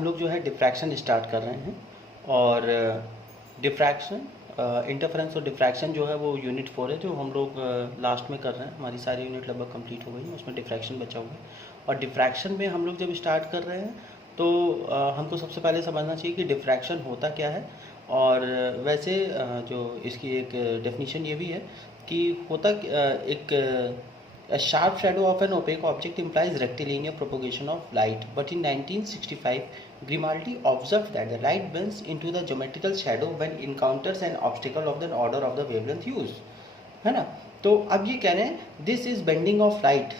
हम लोग जो है डिफ्रैक्शन स्टार्ट कर रहे हैं और डिफ्रैक्शन इंटरफेरेंस और डिफ्रैक्शन जो है वो यूनिट 4 है जो हम लोग लास्ट में कर रहे हैं। हमारी सारी यूनिट लगभग कंप्लीट हो गई है, उसमें डिफ्रैक्शन बचा हुआ है। और डिफ्रैक्शन में हम लोग जब स्टार्ट कर रहे हैं तो हमको सबसे पहले समझना चाहिए कि डिफ्रैक्शन होता क्या है। और वैसे जो इसकी एक डेफिनेशन ये भी है कि होता एक A sharp shadow of an opaque object implies rectilinear propagation of light, but in 1965, Grimaldi observed that the light bends into the geometrical shadow when encounters an obstacle of the order of the wavelength used, है ना। तो अब ये कह रहे हैं this is bending of light,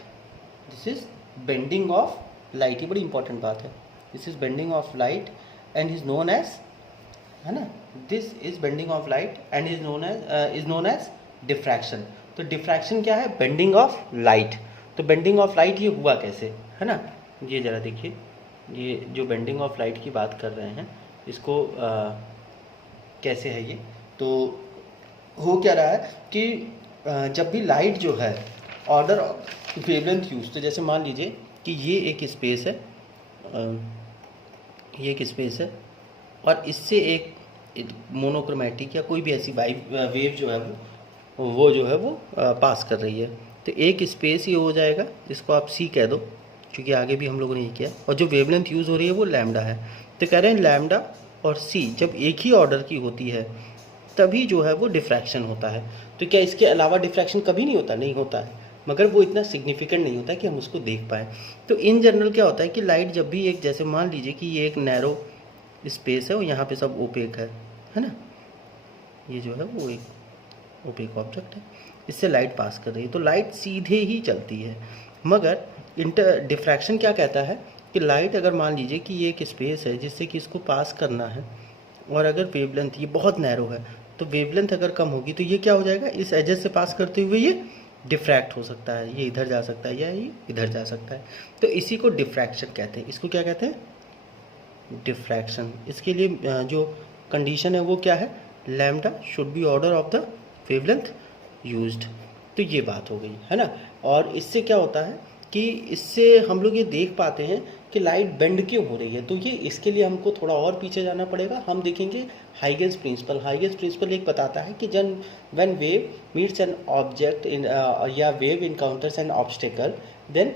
this is bending of light, ये बड़ी इंपॉर्टेंट बात है। This is bending of light and is known as, है ना, this is bending of light and is known as diffraction. तो डिफ्रैक्शन क्या है? Bending of light. तो बेंडिंग ऑफ लाइट ये हुआ कैसे, है ना। ये जरा देखिए, ये जो बेंडिंग ऑफ लाइट की बात कर रहे हैं इसको कैसे है ये। तो हो क्या रहा है कि जब भी लाइट जो है ऑर्डर वेवलेंथ यूज, तो जैसे मान लीजिए कि ये एक स्पेस है, ये एक स्पेस है और इससे एक मोनोक्रोमेटिक या कोई भी ऐसी वेव जो है वो जो है वो पास कर रही है। तो एक स्पेस ये हो जाएगा, इसको आप सी कह दो क्योंकि आगे भी हम लोगों ने ये किया। और जो वेवलेंथ यूज़ हो रही है वो लैम्डा है। तो कह रहे हैं लैम्डा और सी जब एक ही ऑर्डर की होती है तभी जो है वो डिफ्रैक्शन होता है। तो क्या इसके अलावा डिफ्रैक्शन कभी नहीं होता? नहीं होता है, मगर वो इतना सिग्निफिकेंट नहीं होता है कि हम उसको देख पाएँ। तो इन जनरल क्या होता है कि लाइट जब भी एक, जैसे मान लीजिए कि ये एक नैरो स्पेस है और यहाँ पे सब ओपेक है ना, ये जो है वो एक ओपेक ऑब्जेक्ट है, इससे लाइट पास कर रही है तो लाइट सीधे ही चलती है। मगर डिफ्रैक्शन क्या कहता है कि लाइट अगर मान लीजिए कि ये एक स्पेस है जिससे कि इसको पास करना है और अगर वेवलेंथ ये बहुत नैरो है तो वेवलेंथ अगर कम होगी तो ये क्या हो जाएगा, इस एजेस से पास करते हुए ये डिफ्रैक्ट हो सकता है, ये इधर जा सकता है या ये इधर जा सकता है। तो इसी को डिफ्रैक्शन कहते हैं। इसको क्या कहते हैं? डिफ्रैक्शन। इसके लिए जो कंडीशन है वो क्या है? Lambda should be order of the wavelength used. तो ये बात हो गई, है ना। और इससे क्या होता है कि इससे हम लोग ये देख पाते हैं कि लाइट बेंड क्यों हो रही है। तो ये इसके लिए हमको थोड़ा और पीछे जाना पड़ेगा। हम देखेंगे हाइगेंस प्रिंसिपल। हाइगेंस प्रिंसिपल एक बताता है कि when wave meets an object in या wave encounters an obstacle then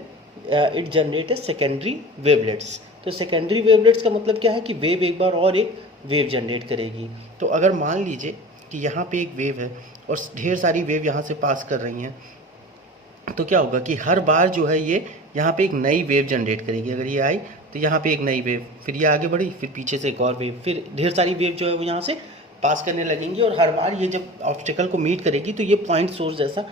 it generate a secondary wavelets. तो सेकेंडरी वेवलेट्स का मतलब क्या है कि वेव एक बार और एक वेव जनरेट करेगी। तो अगर मान लीजिए कि यहाँ पे एक वेव है और ढेर सारी वेव यहाँ से पास कर रही हैं तो क्या होगा कि हर बार जो है ये यहाँ पे एक नई वेव जनरेट करेगी। अगर ये आई तो यहाँ पे एक नई वेव, फिर ये आगे बढ़ी, फिर पीछे से एक और वेव, फिर ढेर सारी वेव जो है वो यहाँ से पास करने लगेंगी और हर बार ये जब ऑब्स्टेकल को मीट करेगी तो ये पॉइंट सोर्स जैसा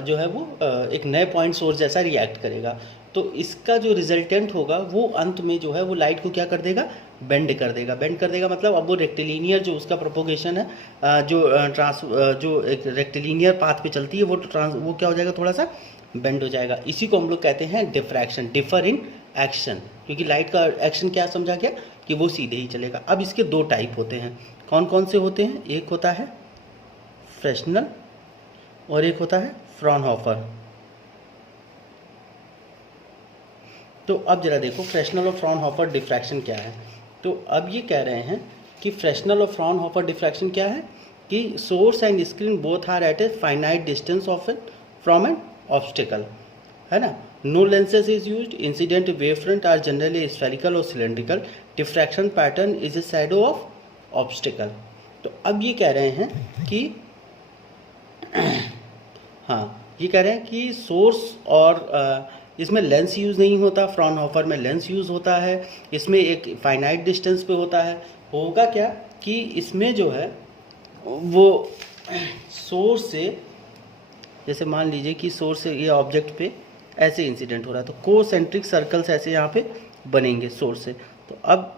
जो है वो एक नए पॉइंट सोर्स जैसा रिएक्ट करेगा। तो इसका जो रिजल्टेंट होगा वो अंत में जो है वो लाइट को क्या कर देगा? बेंड कर देगा। बेंड कर देगा मतलब अब वो रेक्टिलिनियर जो उसका प्रोपोगेशन है जो एक रेक्टिलिनियर पाथ पे चलती है वो क्या हो जाएगा? थोड़ा सा बेंड हो जाएगा। इसी को हम लोग कहते हैं डिफ्रैक्शन, डिफर इन एक्शन। क्योंकि लाइट का एक्शन क्या समझा गया कि वो सीधे ही चलेगा। अब इसके दो टाइप होते हैं। कौन कौन से होते हैं? एक होता है फ्रेस्नेल और एक होता है फ्रॉनहोफर। तो अब जरा देखो फ्रेस्नेल और फ्रॉनहोफर डिफ्रैक्शन क्या है। तो अब ये कह रहे हैं कि फ्रेस्नेल और फ्रॉनहोफर डिफ्रैक्शन क्या है कि source and screen both are at a finite distance from an obstacle, है ना। No lenses is used, incident wave front are generally spherical और cylindrical, diffraction pattern is a shadow of obstacle. तो अब ये कह रहे हैं कि हाँ, ये कह रहे हैं कि सोर्स और इसमें लेंस यूज़ नहीं होता, फ्रॉनहोफर में लेंस यूज़ होता है, इसमें एक फाइनाइट डिस्टेंस पे होता है। होगा क्या कि इसमें जो है वो सोर्स से, जैसे मान लीजिए कि सोर्स से ये ऑब्जेक्ट पे ऐसे इंसिडेंट हो रहा है तो कोसेंट्रिक सर्कल्स ऐसे यहाँ पे बनेंगे सोर्स से। तो अब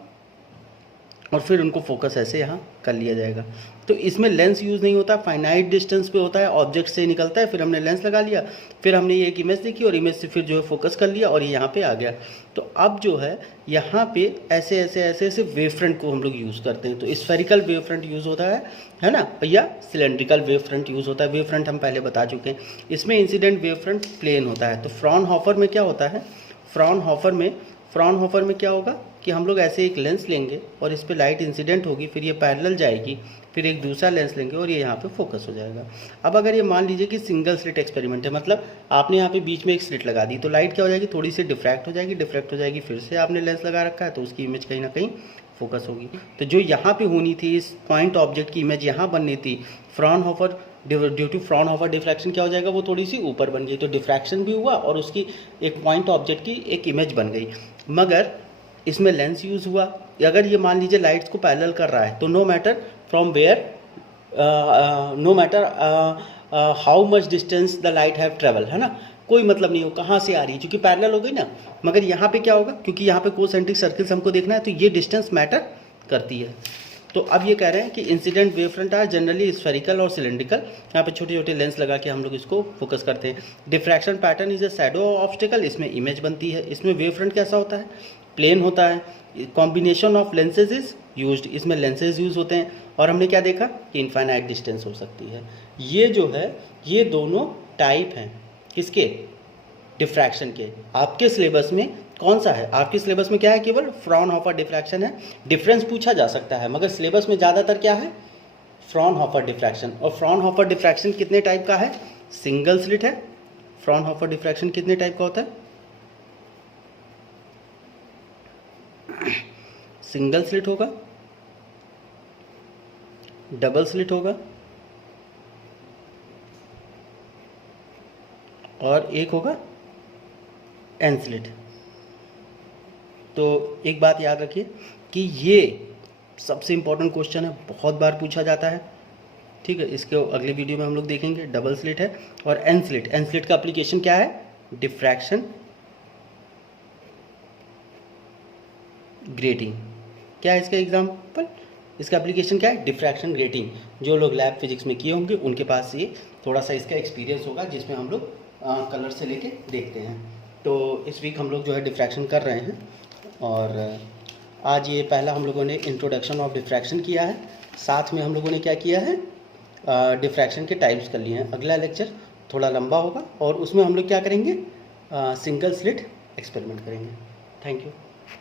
और फिर उनको फोकस ऐसे यहाँ कर लिया जाएगा। तो इसमें लेंस यूज़ नहीं होता, फाइनाइट डिस्टेंस पे होता है, ऑब्जेक्ट से निकलता है, फिर हमने लेंस लगा लिया, फिर हमने ये एक इमेज देखी और इमेज से फिर जो है फोकस कर लिया और ये यहाँ पे आ गया। तो अब जो है यहाँ पे ऐसे ऐसे ऐसे ऐसे वेव फ्रंट को हम लोग यूज़ करते हैं। तो स्फेरिकल वेव फ्रंट यूज़ होता है ना, या सिलेंड्रिकल वेव फ्रंट यूज़ होता है। वेव फ्रंट हम पहले बता चुके हैं। इसमें इंसिडेंट वेव फ्रंट प्लेन होता है। तो फ्रॉनहोफर में क्या होता है? फ्रॉनहोफर में फ्राउनहोफर में क्या होगा कि हम लोग ऐसे एक लेंस लेंगे और इस पर लाइट इंसिडेंट होगी, फिर ये पैरेलल जाएगी, फिर एक दूसरा लेंस लेंगे और ये यहाँ पे फोकस हो जाएगा। अब अगर ये मान लीजिए कि सिंगल स्लिट एक्सपेरिमेंट है, मतलब आपने यहाँ पे बीच में एक स्लिट लगा दी, तो लाइट क्या हो जाएगी, थोड़ी सी डिफ्रैक्ट हो जाएगी, फिर से आपने लेंस लगा रखा है तो उसकी इमेज कहीं ना कहीं फोकस होगी। तो जो यहाँ पे होनी थी, इस पॉइंट ऑब्जेक्ट की इमेज यहाँ बननी थी, Fraunhofer due to Fraunhofer diffraction क्या हो जाएगा, वो थोड़ी सी ऊपर बन गई, तो डिफ्रैक्शन भी हुआ और उसकी एक पॉइंट ऑब्जेक्ट की एक इमेज बन गई। मगर इसमें लेंस यूज़ हुआ, अगर ये मान लीजिए लाइट्स को पैरेलल कर रहा है, तो no matter from where, no matter how much distance the light have travel, है ना, कोई मतलब नहीं हो कहाँ से आ रही है, क्योंकि पैरेलल हो गई ना। मगर यहाँ पे क्या होगा, क्योंकि यहाँ पे कोसेंट्रिक सर्कल्स हमको देखना है, तो ये डिस्टेंस मैटर करती है। तो अब ये कह रहे हैं कि incident wave front are generally spherical और सिलेंड्रिकल, यहाँ पे छोटे छोटे लेंस लगा के हम लोग इसको फोकस करते हैं। Diffraction pattern is a shadow obstacle, इसमें इमेज बनती है। इसमें वेव फ्रंट कैसा होता है, प्लेन होता है। Combination of lenses is used, इसमें लेंसेज यूज होते हैं। और हमने क्या देखा कि इनफाइनाइट डिस्टेंस हो सकती है। ये जो है ये दोनों टाइप हैं किसके, डिफ्रैक्शन के। आपके सिलेबस में कौन सा है, आपके सिलेबस में क्या है, केवल फ्राउनहोफर डिफ्रैक्शन है। डिफरेंस पूछा जा सकता है, मगर सिलेबस में ज़्यादातर क्या है, फ्राउनहोफर डिफ्रैक्शन। और फ्राउनहोफर डिफ्रैक्शन कितने टाइप का है, सिंगल स्लिट है। फ्राउनहोफर डिफ्रैक्शन कितने टाइप का होता है, सिंगल स्लिट होगा, डबल स्लिट होगा, और एक होगा एन स्लिट। तो एक बात याद रखिए कि ये सबसे इम्पोर्टेंट क्वेश्चन है, बहुत बार पूछा जाता है, ठीक है। इसके अगले वीडियो में हम लोग देखेंगे। डबल स्लिट है और एन स्लिट। एन स्लिट का एप्लीकेशन क्या है, डिफ्रैक्शन ग्रेटिंग। क्या है इसका एग्जाम्पल, इसका एप्लीकेशन क्या है, डिफ्रैक्शन ग्रेटिंग। जो लोग लैब फिजिक्स में किए होंगे उनके पास ये थोड़ा सा इसका एक्सपीरियंस होगा, जिसमें हम लोग कलर से लेके देखते हैं। तो इस वीक हम लोग जो है डिफ्रैक्शन कर रहे हैं, और आज ये पहला हम लोगों ने इंट्रोडक्शन ऑफ डिफ्रैक्शन किया है। साथ में हम लोगों ने क्या किया है, डिफ्रैक्शन के टाइप्स कर लिए हैं। अगला लेक्चर थोड़ा लंबा होगा और उसमें हम लोग क्या करेंगे, सिंगल स्लिट एक्सपेरिमेंट करेंगे। Thank you.